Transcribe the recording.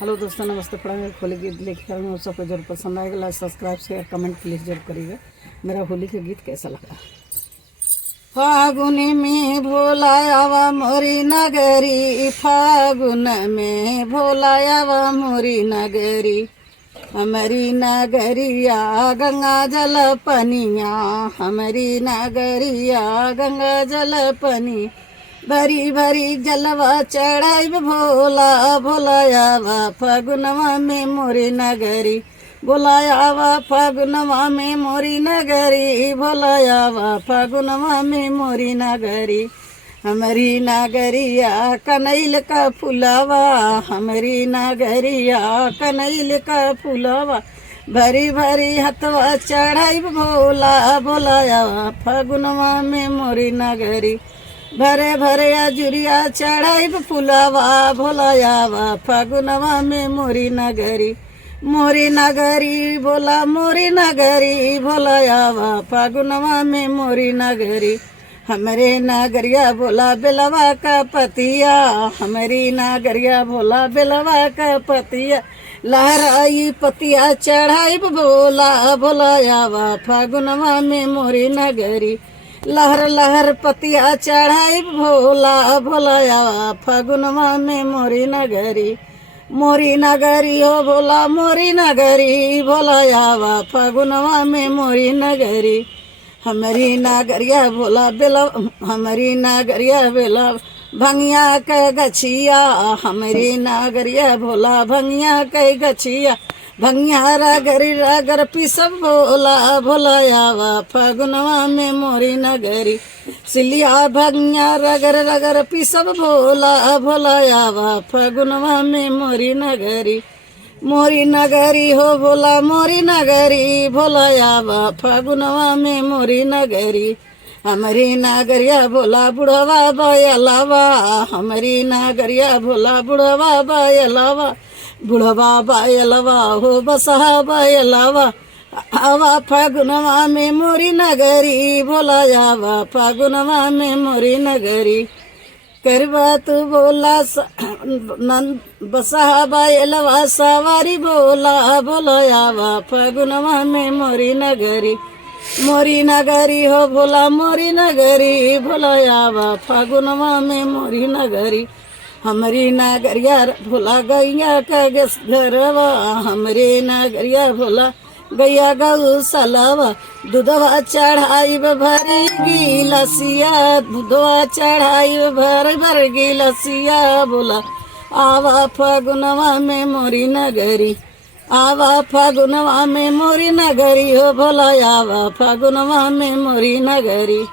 Hello दोस्तों, नमस्ते। पढ़ाएंगे होली गीत लेकर मैं सबको जरूर पसंद आएगा। सब्सक्राइब शेयर कमेंट प्लीज़ जरूर करिएगा। मेरा होली का गीत कैसा लगा। फागुन में भोला आवा मोरी नगरी, फागुन में भोला आवा मोरी नगरी, हमारी नगरिया गंगा जल पनिया, हमारी नगरिया गंगा जल पनी, भरी भरी जलवा चढ़ाई भोला भोलायावा फागुनवा में मोरी नगरी, भोलायावा फागुनवा में मोरी नगरी, भोलायावा फागुनवा में मोरी नगरी, हमारी नगरिया कनैल का फुलावा, हमारी नगरिया कनैल का फुलावा, भरी भरी हथवा चढ़ाई भोला भोलायावा फागुनवा में मोरी नगरी, भरे भरे अजुरिया चढ़ाई फुलावा भोलायावा फागुनवा में मोरी नगरी, मोरी नगरी भोला मोरी नगरी, भोलायावा फागुनवा में मोरी नगरी, हमारे नगरिया भोला बेलवा का पतिया, हमारी नगरिया भोला बेलवा का पतिया, लहराई पतिया चढ़ाई भोला भोलायावा फागुनवा में मोरी नगरी, लहर लहर पतिया चढ़ाई भोला भोलायावा फागुनवा में मोरी नगरी, मोरी नगरी हो भोला मोरी नगरी, भोलायावा फागुनवा में मोरी नगरी, हमारी नगरिया भोला बेला, हमारी नगरिया बेला भंगिया के गछिया, हमारी नगरिया भोला भंगिया के गछिया, भंगिया रगर पिसब भोला भोलायावा फागुनवा में मोरी नगरी, सिलिया भंगिया रगर पिसब भोला भोलायावा फागुनवा में मोरी नगरी, मोरी नगरी हो भोला मोरी नगरी, भोलायावा फागुनवा में मोरी नगरी, हमारी नगरिया भोला बुढ़वा बयलावा, हमारी नगरिया भोला बुढ़वा बयलावा, बुढ़वा बयलवा हो बसहा बयलवा, आवा फागुनवा में मोरी नगरी, भोलायावा फागुनवा में मोरी नगरी, करवा तू बोला बसहा बयलवा सवारी भोला भोलायावा फागुनवा में मोरी नगरी, मोरी नगरी हो भोला मोरी नगरी, भोलायावा फागुनवा में मोरी नगरी, हमारी नगरिया भोला गैया का घरवा, हमारे नगरिया भोला गैया गौशालावा, दूधवा चढ़ाई भरी गिलसिया, दूधवा चढ़ाई भर भर गिलसिया, बोला आवा फागुनवा में मोरी नगरी, आवा फागुनवा में मोरी नगरी हो भोला आवा फागुनवा में मोरी नगरी।